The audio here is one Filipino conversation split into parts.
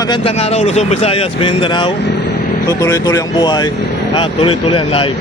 magandang araw, Luzon, Visayas, Mindanao. So tuloy-tuloy ang buhay at tuloy-tuloy ang live.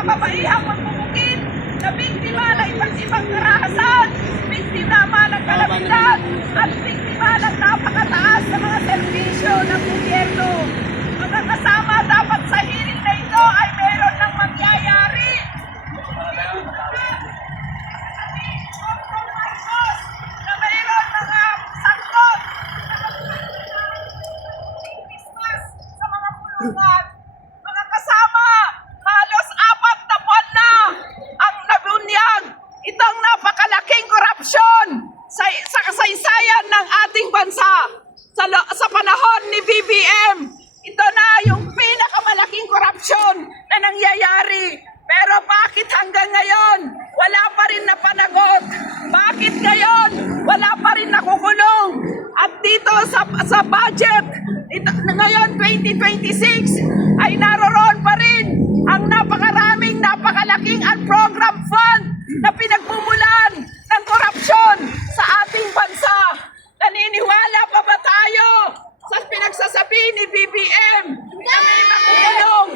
Kababaihang magmumukit na biktima ng iba't ibang karahasan, biktima ng kalamitan, at biktima ng napakataas na mga serbisyo ng gobyerno. Mga kasama, dapat sa hearing na ito ay meron ng mangyayari. Na mayroon mga sangkot sa mga pulungan. Mga kasama, halos 4 na buwan na ang nabunyag itong napakalaking korupsyon sa kasaysayan ng ating bansa sa panahon ni BBM. Ito na yung pinakamalaking korupsyon na nangyayari. Pero bakit hanggang ngayon wala pa rin napanagot? Bakit ngayon wala pa rin nakukulong? At dito sa budget ngayon 2026 ay naroroon pa rin ang napakalaking unprogrammed fund na pinagmumulan ng korupsyon sa ating bansa. Naniniwala pa ba tayo sa pinagsasabi ni BBM na may makukulong?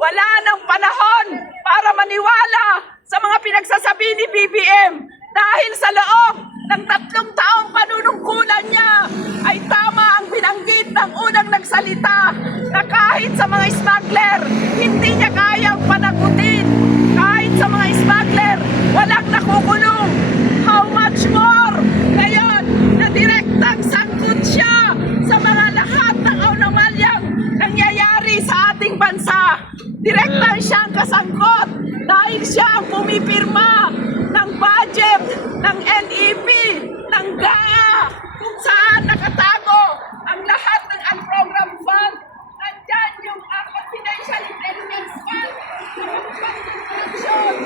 Wala nang panahon para maniwala sa mga pinagsasabi ni BBM dahil sa loob ng 3 taong panunungkulan niya ay tama ang binanggit ng unang nagsalita na kahit sa mga smuggler, hindi niya kayang panagutin. Kahit sa mga smuggler, walang nakukulong. How much more ngayon na direktang sangkot siya sa mga lahat ng anomalyang nangyayari sa ating bansa. Direktang siyang kasangkot dahil siya ang pumipirma ng budget ng NEP, ng GAA, kung saan nakatago ang lahat ng unprogrammed fund. Nandyan yung confidential intelligence fund, corruption.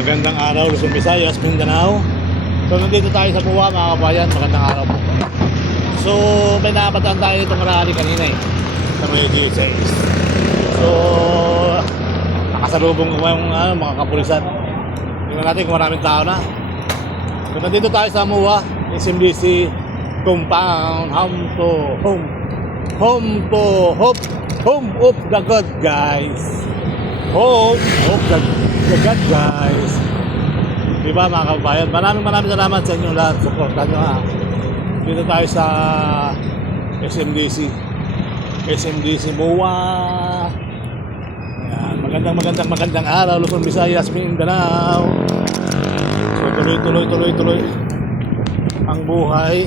Magandang araw, Luzon, Visayas, Mindanao. So nandito tayo sa Buwa, mga kabayan. Magandang araw po. So may napataan tayo itong rally kanina sa may G6. So nakasalubong ko yung mga kapulisan. Tingnan natin kung maraming tao na. So nandito tayo sa Buwa, SMDC compound, home of the God, guys. Home of the God, guys. Diba, mga kabayan? Maraming salamat sa inyo lahat. Supportan nyo, ha. Dito tayo sa SMDC Buwa. Ayan, magandang araw, Luzon, Visayas, Mindanao. So tuloy ang buhay.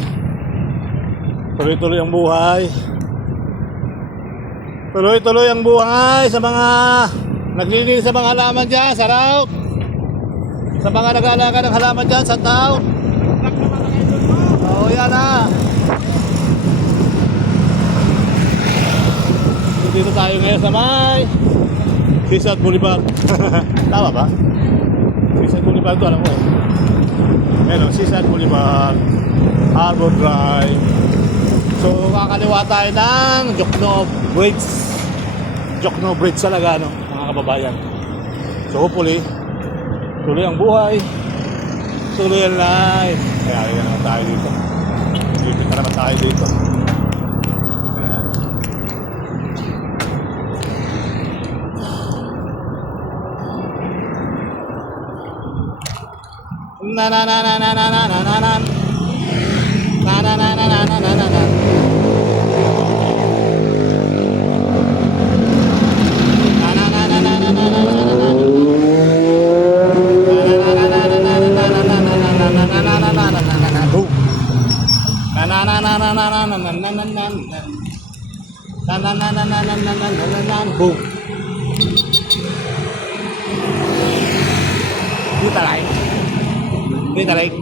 Tuloy ang buhay sa mga naglilinis sa mga halaman dyan, sa route. Sa mga nag-aalaga ng halaman dyan, sa town. Oo, yan na. Dito tayo ngayon sa may Sisat Boulevard. Tama ba? Sisat Boulevard to, alam ko. Meron, Sisat Boulevard, Harbor Drive. So, kakaliwa tayo ng Jokno Bridge talaga, no, mga kababayan. So hopefully tuloy ang buhay, tuloy ang live. Kaya kaya naman tayo dito. Silipin ka naman tayo dito. Ayan. Na na na na na na na na na na na na na na na na na na na. Boom. Dito lang. Dito lang.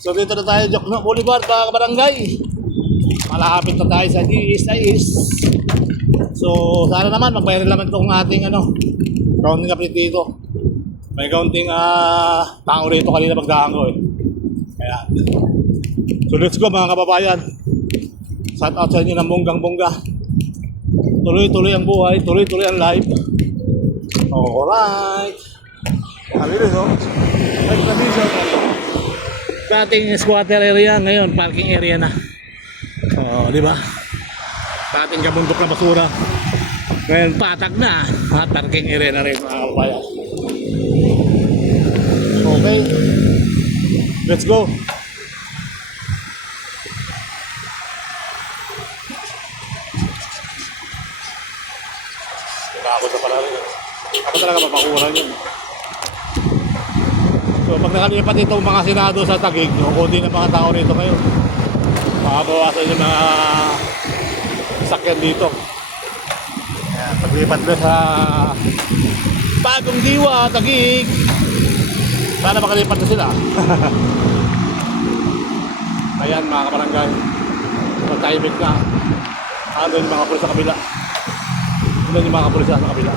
So dito na tayo, Jokno Boulevard, mga kabarangay. Malapit na tayo sa GSIS. So sana naman magbayad naman itong ating counting update dito. May counting tao rito kanina pagdaan ko eh. Kaya so let's go mga kababayan. Shout out sa inyo ng bonggang-bongga. Tuloy-tuloy ang buhay, tuloy-tuloy ang life. Alright. Alilis oh. Dating squatter area, ngayon parking area na. Di ba? Dating kabundok na basura. Ngayon patag na at parking area na rin mga kababayan. Okay. Let's go. Ako na pala rin. Ako talaga mapakuran yun. So pag nakalipat itong mga senado sa Taguig, kundi na mga tao rito ngayon. Makabawasan yung mga sakyan dito. Ayan, paglipat na sa Bagong Diwa, Taguig. Sana makalipat na sila. Ayan mga kabarangay. Pag-timing na. Ano yung mga pulis sa kabila. Ano yung mga pulis sa kabila.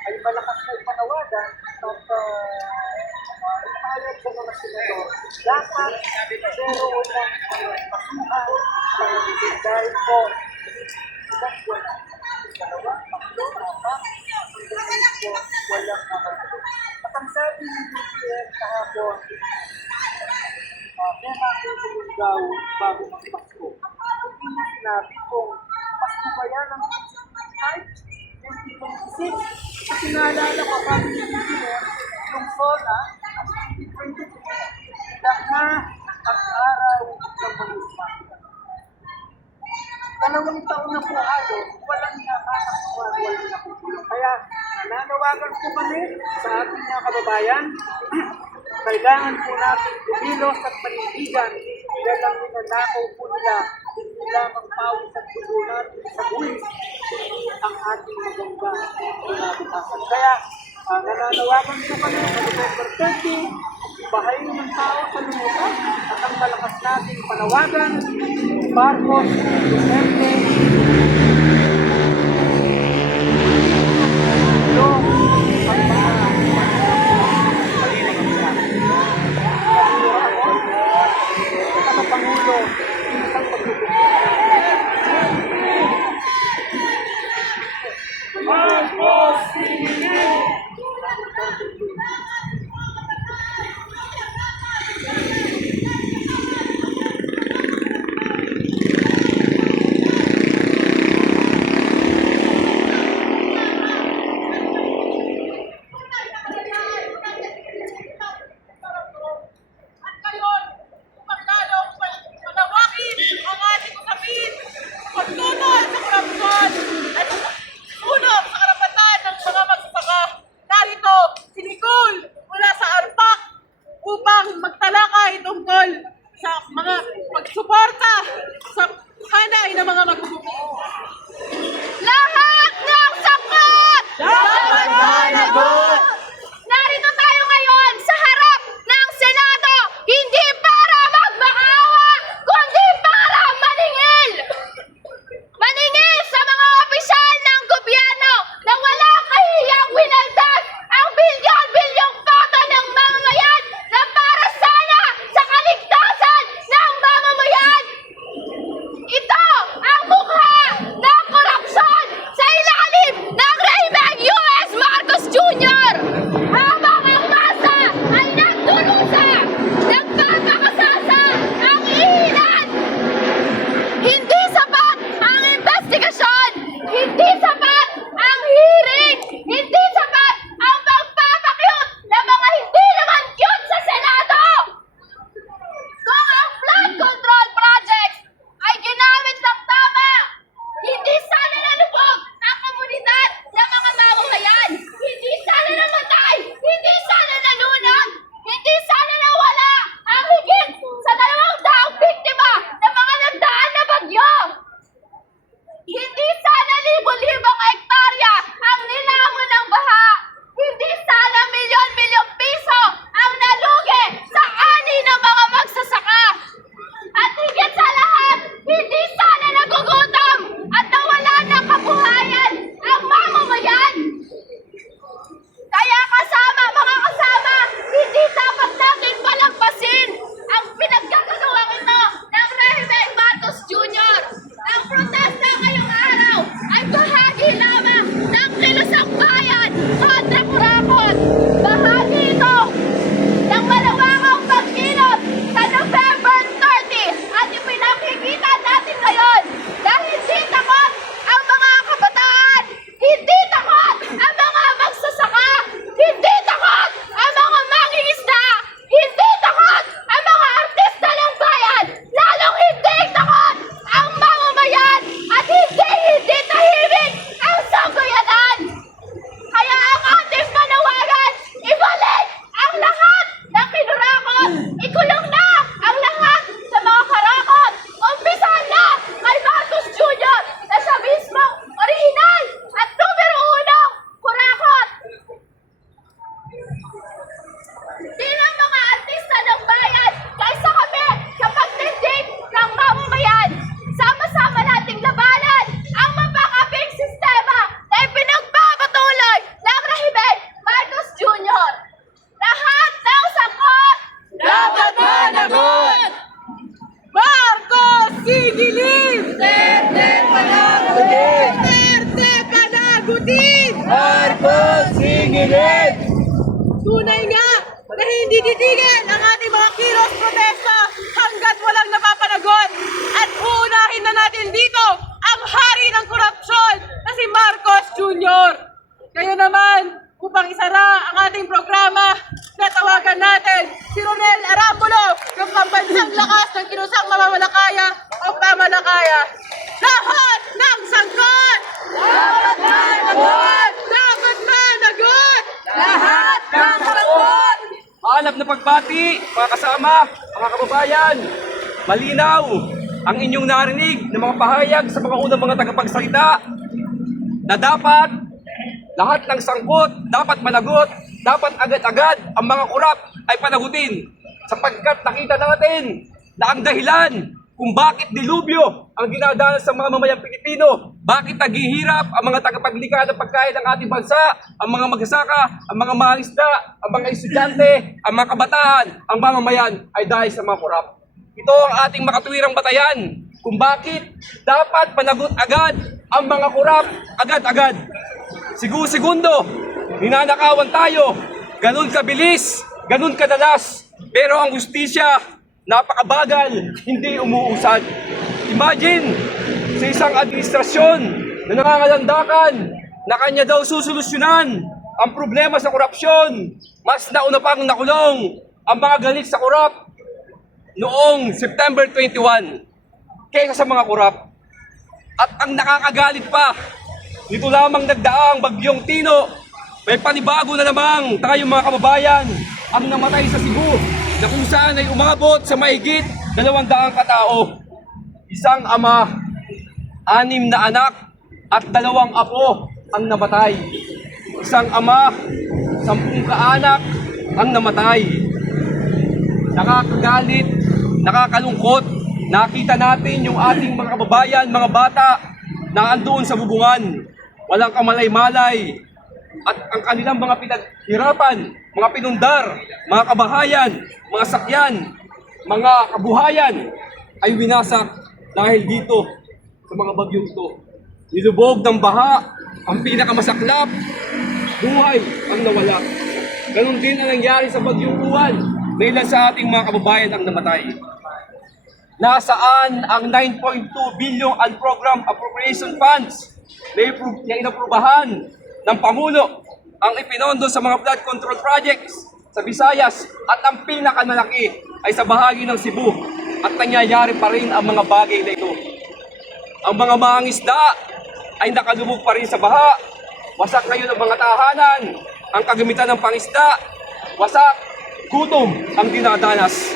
Ay malakas na ipanawagan at ipahayag sa mga senador dapat zero ng pasukan dahil po isang buwan dalawa, tatlo, apat hanggang po walang nakatulog. At ang sabi ni DPS kahapon, may nakatulog daw bago magpasko. Hindi mo sinabi kung Pasko ba yan ang 2026? Kasi naalala ko kami ni DPS yung SONA ang 2023 dahil ang araw ng manisma. 2 taon na po halos, walang nakakakuha, walang nakutulong. Kaya nananawagan po kami sa ating mga kababayan, kailangan po natin kumilos at panindigan dahil ang ninanakaw po nila hindi lamang pawis at dugo natin sa buwis ang ating maganda kinabukasan. Kaya nananawagan po kami sa November 30, bahayin ng tao sa lumutan at ang malakas nating panawagan, Marcos, Duterte, yung ang mga Pangulo, isang pagtutulong. Marcos! singilin! Marcos singilin! Tunay nga na hindi titigil ang ating mga kilos protesta hanggat walang napapanagot. At uunahin na natin dito ang hari ng korupsyon na si Marcos Jr. Kaya naman, upang isara ang ating programa, natawagan natin si Ronel Arambulo, ng pambansang lakas ng kinusang mamamalakaya o pamalakaya. Lahat ng sangkot! Dapat managot! Dapat managot! Lahat ng sangkot! Hanap na pagbati, mga kasama, mga kababayan. Malinaw ang inyong narinig ng mga pahayag sa mga unang mga tagapagsalita na dapat lahat ng sangkot, dapat managot, dapat agad-agad ang mga kurap ay panagutin sapagkat nakita natin na ang dahilan kung bakit dilubyo ang dinadanas sa mga mamayang Pilipino, bakit naghihirap ang mga tagapaglikha ng pagkain ng ating bansa, ang mga magsasaka, ang mga mangisda, ang mga estudyante, ang mga kabataan, ang mga mamayan ay dahil sa mga kurap. Ito ang ating makatuwirang batayan kung bakit dapat panagot agad ang mga kurap agad-agad. Segundo, ninanakawan tayo, ganun kabilis, ganun kadalas, pero ang hustisya, napakabagal, hindi umuusad. Imagine, sa isang administrasyon na nangangalandakan na kanya daw susolusyonan ang problema sa korupsyon, mas nauna pang nakulong ang mga galit sa korap noong September 21 kaysa sa mga korap. At ang nakakagalit pa, nito lamang nagdaang bagyong Tino, may panibago na namang tayo mga kababayan ang namatay sa Cebu na kung saan ay umabot sa mahigit 200 katao. Isang ama, 6 na anak at 2 apo ang namatay. Isang ama, 10 kaanak ang namatay. Nakakagalit, nakakalungkot. Nakita natin yung ating mga kababayan, mga bata na andoon sa bubungan. Walang kamalay-malay. At ang kanilang mga pinaghirapan, mga pinundar, mga kabahayan, mga sakyan, mga kabuhayan ay winasak dahil dito sa mga bagyong ito. Nilubog ng baha ang pinakamasaklap, buhay ang nawala. Ganon din ang nangyari sa bagyong Uwan na ilan sa ating mga kababayan ang namatay. Nasaan ang 9.2 billion unprogrammed appropriation funds na inaprubahan ng Pangulo ang ipinondo sa mga flood control projects sa Visayas at ang pinakamalaki ay sa bahagi ng Cebu at nangyayari pa rin ang mga bagay na ito. Ang mga mangingisda ay nakalubog pa rin sa baha, wasak ngayon ang mga tahanan, ang kagamitan ng pangisda, wasak, gutom ang dinadanas.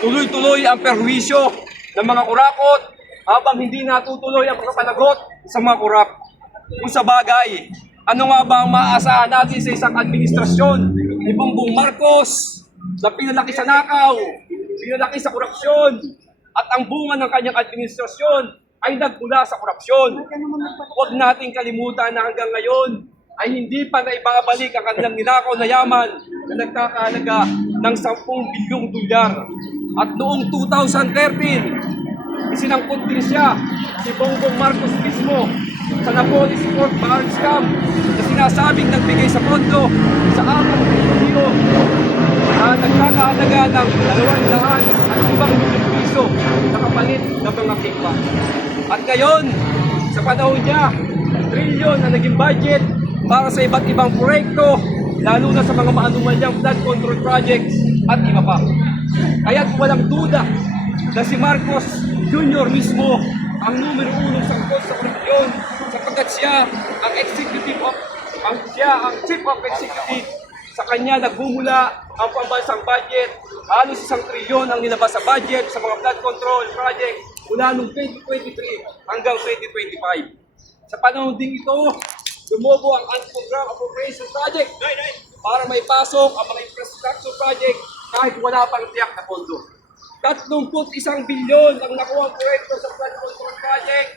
Tuloy-tuloy ang perwisyo ng mga kurakot habang hindi natutuloy ang pagpapanagot sa mga kurap. Kung sa bagay, ano nga ba ang maaasahan natin sa isang administrasyon ni Bongbong Marcos na pinalaki sa nakaw, pinalaki sa korupsyon, at ang bunga ng kanyang administrasyon ay nagmula sa korupsyon. Huwag nating kalimutan na hanggang ngayon ay hindi pa naibabalik ang kanilang ninakaw na yaman na nagkakahalaga ng 10 bilyong dolyar. At noong 2013, isinangkot din siya si Bongbong Marcos mismo sa Napolis Port Bar Scam na sinasabing nagbigay sa pondo sa 4 milyon na nagkakahalaga ng 200 milyong piso na kapalit ng mga kickback. At ngayon, sa panahon niya, trilyon na naging budget para sa iba't ibang proyekto, lalo na sa mga maanumalyang flood control projects at iba pa. Kaya't walang duda na si Marcos Jr. mismo ang numero 1 sangkot sa korupsyon sapagkat siya ang chief of executive. Sa kanya nagbumula ang pambansang budget, halos 1 trilyon ang nilabas sa budget sa mga flood control project mula noong 2023 hanggang 2025. Sa panahon ding ito, lumobo ang unprogrammed appropriation project para may pasok ang mga infrastructure project kahit wala pang tiyak na pondo. 31 bilyon ang nakuha ang proyekto sa flood control project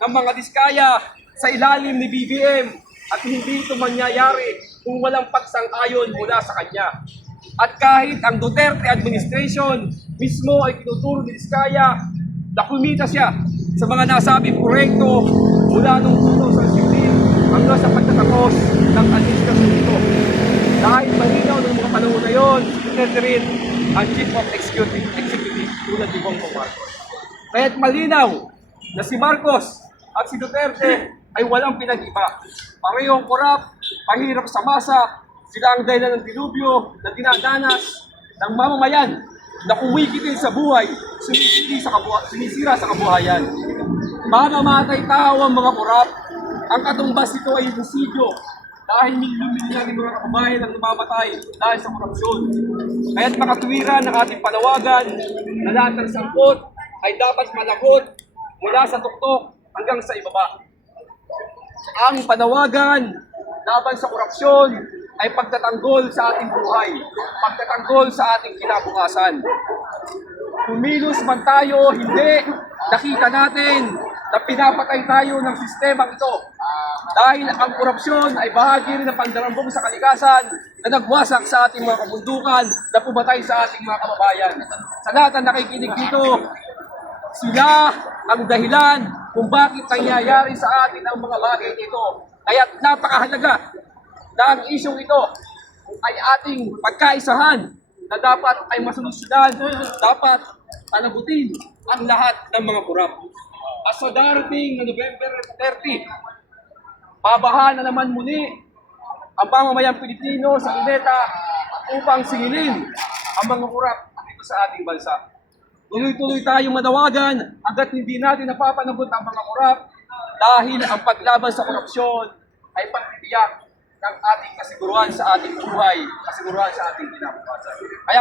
ng mga diskaya sa ilalim ni BBM at hindi ito mangyayari kung walang pagsang-ayon mula sa kanya. At kahit ang Duterte administration mismo ay tinuturo ni Diskaya na kumita siya sa mga nasabing proyekto mula noong 2016 hanggang sa pagtatapos ng administrasyon nito. Dahil malinaw ng mga panahon na yon, si Duterte rin ang Chief of Executive tulad ni Bongbong Marcos. Kaya't malinaw na si Marcos at si Duterte ay walang pinag-iba. Parehong korap, pahirap sa masa, sila ang dahilan ng dilubyo na dinadanas ng mamamayan na kumikitil sa buhay, sumisira sa kabuhayan. Mamamatay tao ang mga korap. Ang katumbas nito ay homicidio dahil milyon-milyon ng mga kababayan ang namamatay dahil sa korupsyon. Kaya't makatuwiran ng ating panawagan na lahat ng sangkot ay dapat malagot mula sa tuktok hanggang sa ibaba. Ang panawagan laban sa korupsyon ay pagtatanggol sa ating buhay, pagtatanggol sa ating kinabukasan. Kumilos man tayo, hindi, nakita natin na pinapatay tayo ng sistemang ito. Dahil ang korupsyon ay bahagi rin ng pandarambong sa kalikasan na nagwasak sa ating mga kabundukan na pumatay sa ating mga kababayan. Sa lahat ng nakikinig dito, sila ang dahilan kung bakit nangyayari sa atin ang mga bagay ito. Kaya napakahalaga na ang isyong ito ay ating pagkaisahan na dapat ay masolusyonan, dapat panagutin ang lahat ng mga korap. At sa darating na November 30, babahan na naman muli ang pamamayang Pilipino sa Cuneta upang singilin ang mga korap dito sa ating bansa. Tuloy-tuloy tayong manawagan hanggat hindi natin napapanagot ang mga korap dahil ang paglaban sa korupsyon ay pagtitiyak ng ating kasiguruhan sa ating buhay, kasiguruhan sa ating kinabukasan. Kaya